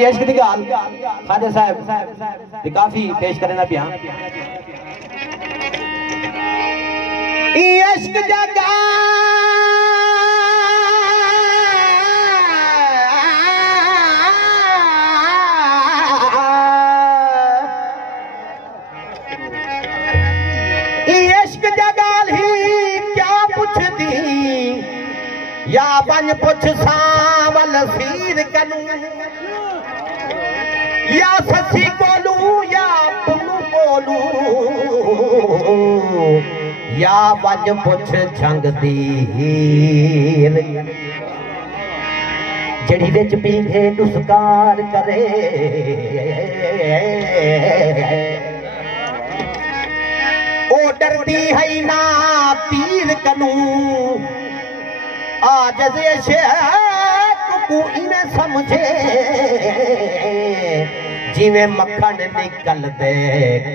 जी इश्क दी गल खाजा साहब दी काफी पेश करना पिया इश्क जगा इश्क जगाल ही क्या पुछदी या बन पुछ सावल सीर कनू या ससी कोलू या पुनू कोलू या बन पुछ झंग दीर जड़ी विच पींघे दुस्कार करे ओ डरती है ना तीर कनू आज को इन्हें समझे जिਵੇਂ मक्खन निकल दे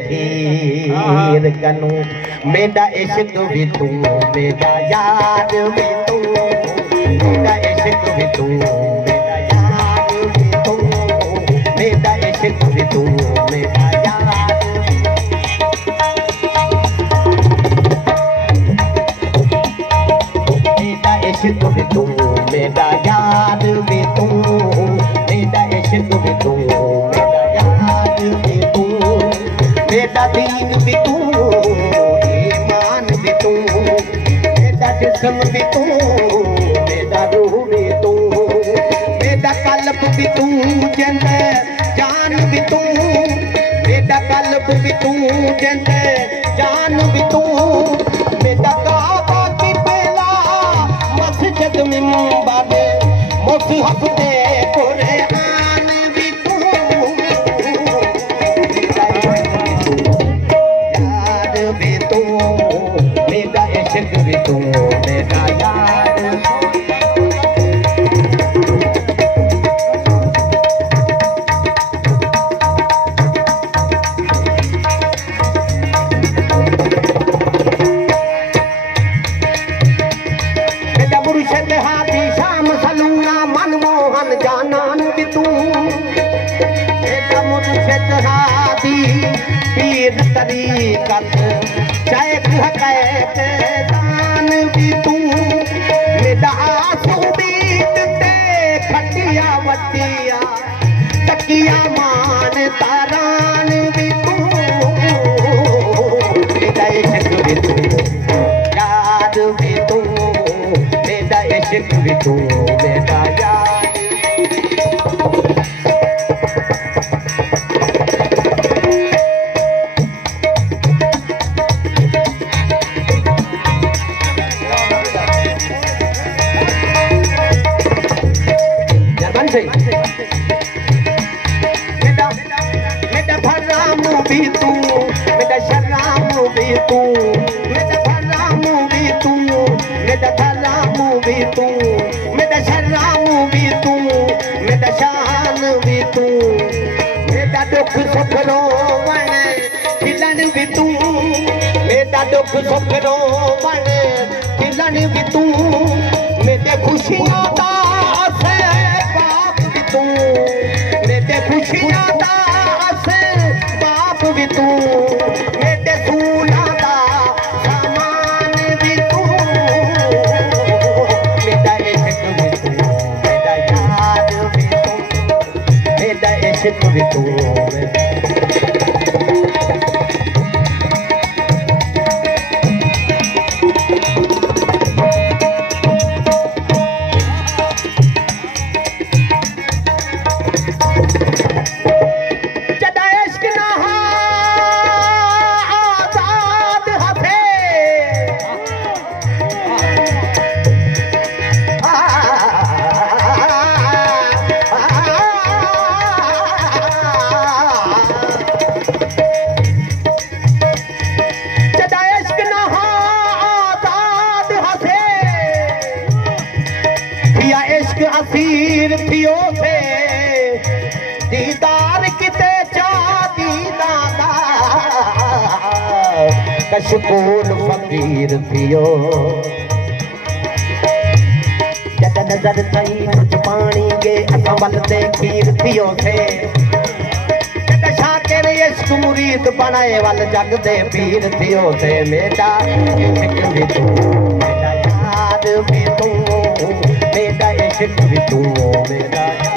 खीर कनू मेरा इश्क भी तू मेरा याद भी तू मेरा इश्क भी तू मेरा याद भी तू मेरा इश्क भी तू मेरा याद इश्क भी तू मेरा याद भी तू मेरा इश्क भी तू मेरा याद भी तू मेरा दीन भी तू ईमान भी तू मेरा जिस्म भी तू मेरा रूह भी तू मेरा कल्ब भी तू जिंद जान भी तू मेरा कल्ब भी तू जिंद जान भी तू मेरा काबा की पहला मस्जिद मिंबर मुसहफ दे कुरान भी तू याद भी तू मेरा इश्क भी तू मेरा याद जानान भी तू पीर तरीकत शेख हकैत दान भी तू मेरा आंसू बीत ते खटिया वटिया तकिया मान तारान भी तू मेरा इश्क भी तू याद भी तू मेरा इश्क भी तू मेरा याद मेरा भराम भी तू मेरा शराम भी तू मेरा भराम भी तू मेरा धराम भी तू मेरा शराम भी तू मेरा शान भी तू मेरा दुख सुख रोवण खिलन भी तू मेरा दुख सुख रोवण खिलन भी तू मेरे खुशियां दा बाप भी तू मेरे खुशियां दा बाप भी तू मेरे फूला दा सामान भी तू मेरा इश्क भी तू मेरा याद भी तू मेरा इश्क भी तू असीर थियो थे दीदार किते चा दीदा कशकोल फकीर थियो जद नजर थई कुछ पानी के असां वल ते खीर थियो थे शाकिर इश्क मुरीद बनाए वल जग दे पीर थियो थे मेरा इश्क भी तू मेरा यार भी तू मेरा इश्क भी तू मेरा